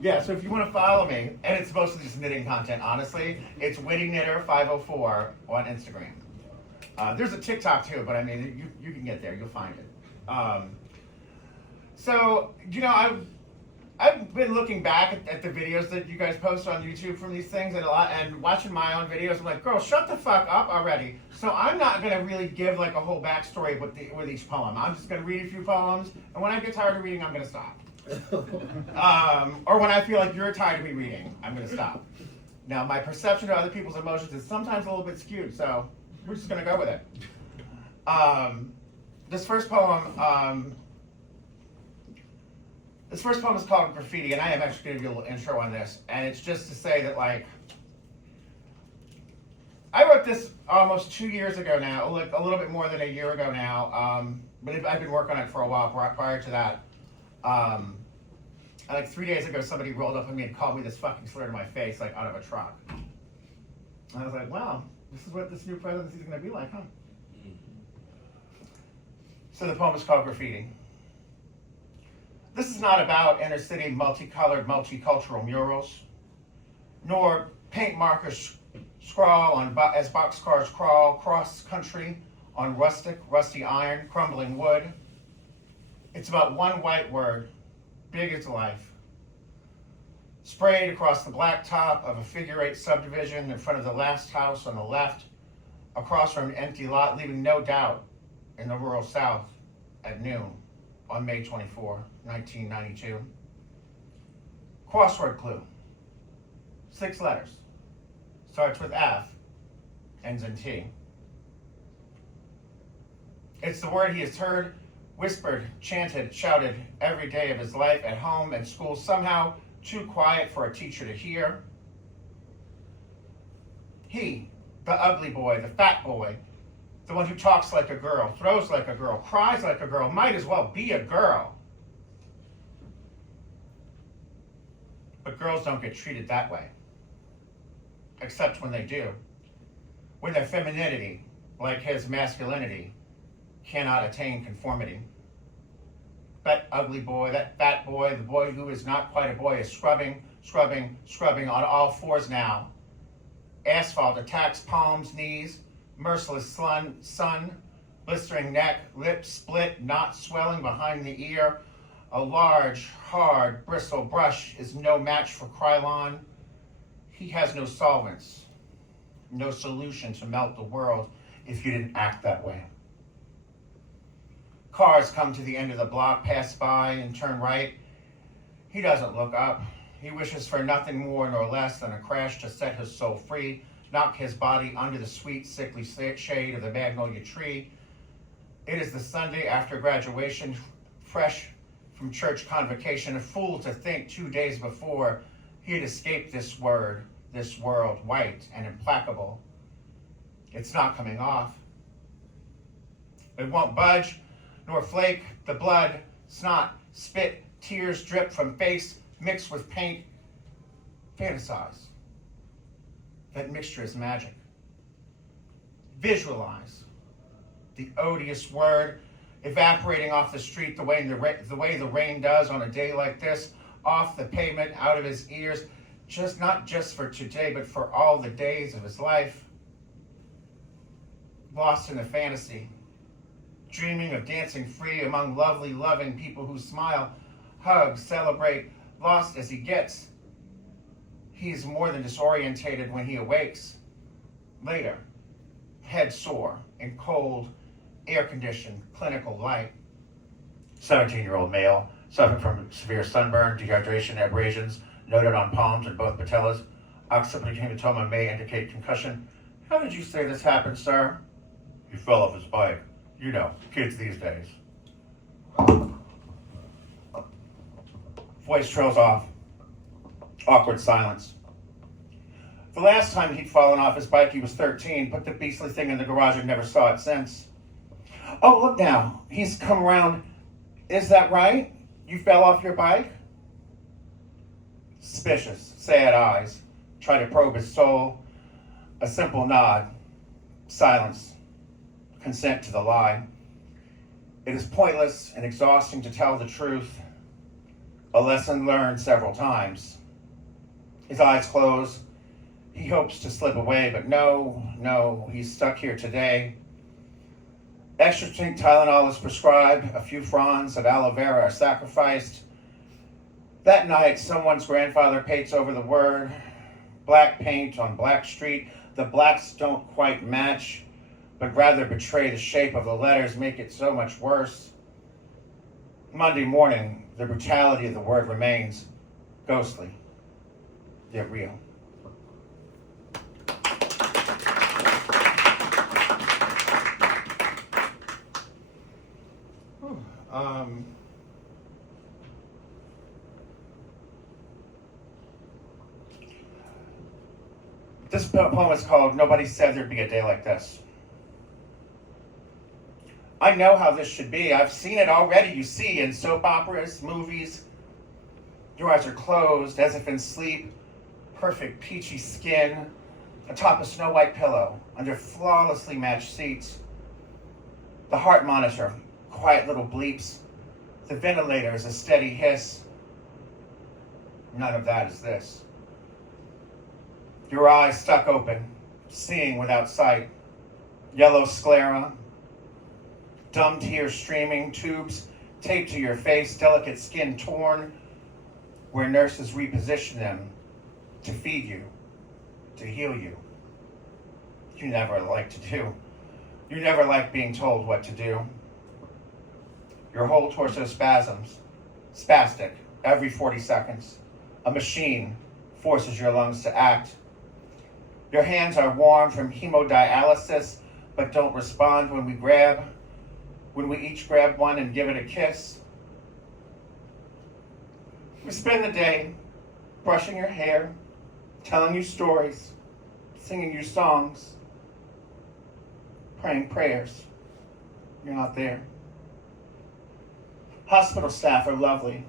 Yeah, so if you want to follow me, and it's mostly just knitting content, honestly, it's Witty Knitter 504 on Instagram. There's a TikTok too, but I mean, you can get there, you'll find it. So, you know, I've been looking back at the videos that you guys post on YouTube from these things and watching my own videos. I'm like, girl, shut the fuck up already. So I'm not going to really give like a whole backstory with each poem. I'm just going to read a few poems, and when I get tired of reading, I'm going to stop. Or when I feel like you're tired of me reading, I'm going to stop. Now, my perception of other people's emotions is sometimes a little bit skewed, so we're just going to go with it. This first poem is called Graffiti, and I am actually going to do a little intro on this. And it's just to say that, like, I wrote this almost 2 years ago now, like a little bit more than a year ago now. But I've been working on it for a while prior to that. Like 3 days ago, somebody rolled up on me and called me this fucking slur to my face, like out of a truck. And I was like, wow, this is what this new presidency is going to be like, huh? So the poem is called Graffiti. This is not about inner city multicolored, multicultural murals, nor paint markers scrawl on as boxcars crawl cross country on rusty iron, crumbling wood. It's about one white word, big as life, sprayed across the black top of a figure-8 subdivision in front of the last house on the left, across from an empty lot, leaving no doubt in the rural South at noon on May 24, 1992. Crossword clue. 6 letters. Starts with F, ends in T. It's the word he has heard, whispered, chanted, shouted every day of his life at home and school, somehow too quiet for a teacher to hear. He, the ugly boy, the fat boy, the one who talks like a girl, throws like a girl, cries like a girl, might as well be a girl. But girls don't get treated that way, except when they do. When their femininity, like his masculinity, cannot attain conformity. That ugly boy, that fat boy, the boy who is not quite a boy, is scrubbing on all fours now. Asphalt attacks palms, knees, merciless sun, blistering neck, lips split, knot swelling behind the ear. A large, hard bristle brush is no match for Krylon. He has no solvents, no solution to melt the world if you didn't act that way. Cars come to the end of the block, pass by, and turn right. He doesn't look up. He wishes for nothing more nor less than a crash to set his soul free, knock his body under the sweet, sickly shade of the magnolia tree. It is the Sunday after graduation, fresh from church convocation, a fool to think 2 days before he had escaped this world, white and implacable. It's not coming off. It won't budge, nor flake. The blood, snot, spit, tears drip from face, mixed with paint. Fantasize. That mixture is magic. Visualize the odious word evaporating off the street the way the rain does on a day like this, off the pavement, out of his ears, not just for today, but for all the days of his life. Lost in a fantasy, dreaming of dancing free among lovely, loving people who smile, hug, celebrate, lost as he gets. He is more than disorientated when he awakes. Later, head sore in cold, air-conditioned, clinical light. 17-year-old male, suffering from severe sunburn, dehydration, abrasions, noted on palms and both patellas. Occipital hematoma may indicate concussion. How did you say this happened, sir? He fell off his bike. You know, kids these days. Voice trails off. Awkward silence. The last time he'd fallen off his bike, he was 13, put the beastly thing in the garage and never saw it since. Oh, look now. He's come around. Is that right? You fell off your bike? Suspicious, sad eyes. Try to probe his soul. A simple nod. Silence. Consent to the lie. It is pointless and exhausting to tell the truth. a lesson learned several times. His eyes close. He hopes to slip away, but no, he's stuck here today. Extra strength Tylenol is prescribed. A few fronds of aloe vera are sacrificed. That night, someone's grandfather paints over the word. Black paint on black street. The blacks don't quite match, but rather betray the shape of the letters, make it so much worse. Monday morning, the brutality of the word remains ghostly, yet real. This poem is called Nobody Said There'd Be a Day Like This. I know how this should be. I've seen it already, you see, in soap operas, movies. Your eyes are closed as if in sleep, perfect peachy skin, atop a snow white pillow, under flawlessly matched seats. The heart monitor, quiet little bleeps. The ventilator is a steady hiss. None of that is this. Your eyes stuck open, seeing without sight. Yellow sclera, dumb tears streaming, tubes taped to your face, delicate skin torn, where nurses reposition them to feed you, to heal you. You never like to do. You never like being told what to do. Your whole torso spasms, spastic, every 40 seconds. A machine forces your lungs to act. Your hands are warm from hemodialysis, but don't respond when we each grab one and give it a kiss. We spend the day brushing your hair, telling you stories, singing you songs, praying prayers. You're not there. Hospital staff are lovely,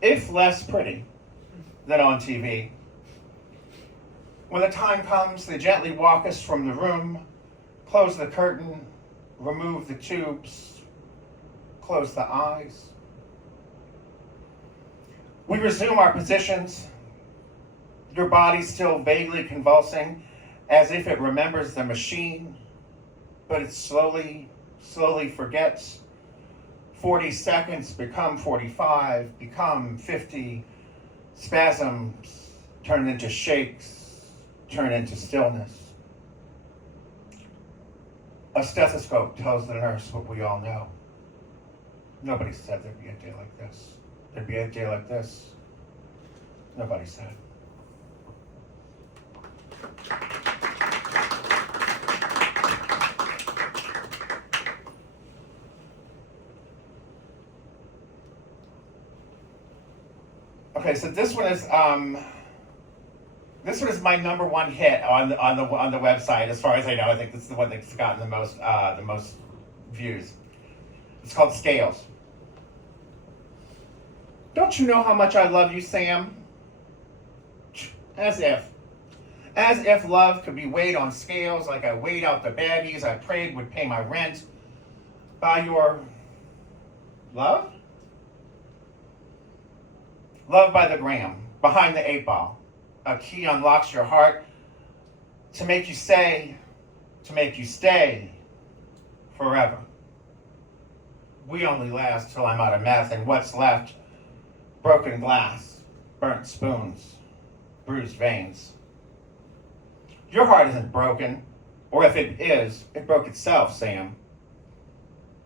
if less pretty than on TV. When the time comes, they gently walk us from the room, close the curtain, remove the tubes, close the eyes. We resume our positions, your body still vaguely convulsing, as if it remembers the machine, but it slowly forgets. 40 seconds become 45, become 50. Spasms turn into shakes, turn into stillness. A stethoscope tells the nurse what we all know. Nobody said there'd be a day like this. There'd be a day like this. Nobody said. Okay, so this one is my number one hit on the website, as far as I know. I think this is the one that's gotten the most views. It's called Scales. Don't you know how much I love you, Sam? As if love could be weighed on scales, like I weighed out the baggies I prayed would pay my rent. By your love? Love by the gram, behind the 8 ball. A key unlocks your heart to make you stay forever. We only last till I'm out of meth, and what's left? Broken glass, burnt spoons, bruised veins. Your heart isn't broken, or if it is, it broke itself, Sam.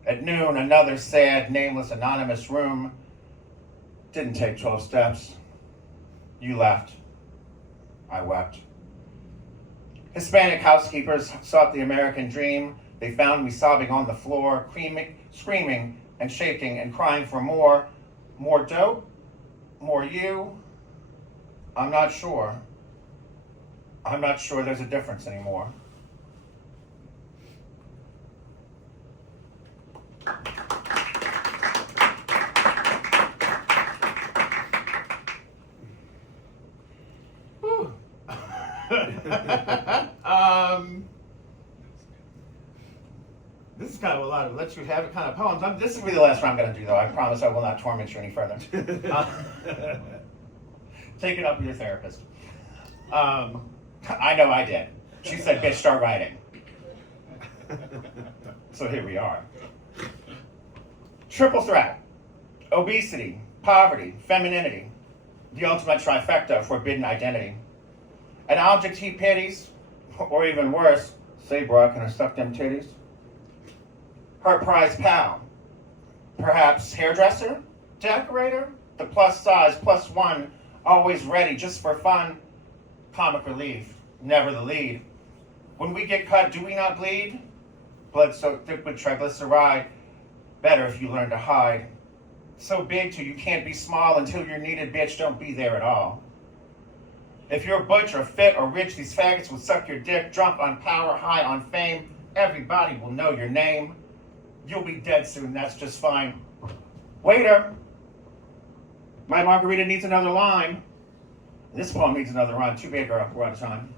At noon, another sad, nameless, anonymous room. Didn't take 12 steps. You left. I wept. Hispanic housekeepers sought the American dream. They found me sobbing on the floor, screaming and shaking and crying for more. More dope? More you? I'm not sure. I'm not sure there's a difference anymore. This is kind of a lot of let you have it kind of poems. This will be the last one I'm going to do, though. I promise I will not torment you any further. Take it up with your therapist. I know I did. She said, bitch, start writing. So here we are. Triple threat. Obesity, poverty, femininity. The ultimate trifecta of forbidden identity. An object he pities, or even worse, say, bro, can I suck them titties? Her prized pal. Perhaps hairdresser, decorator, the plus size, plus one, always ready just for fun. Comic relief, never the lead. When we get cut, do we not bleed? Blood so thick with triglyceride, better if you learn to hide. So big too, you can't be small until you're needed, bitch, don't be there at all. If you're butch or fit or rich, these faggots will suck your dick, drunk on power, high on fame. Everybody will know your name. You'll be dead soon, that's just fine. Waiter, my margarita needs another lime. This poem needs another run. Too bad, girl, we're out of time.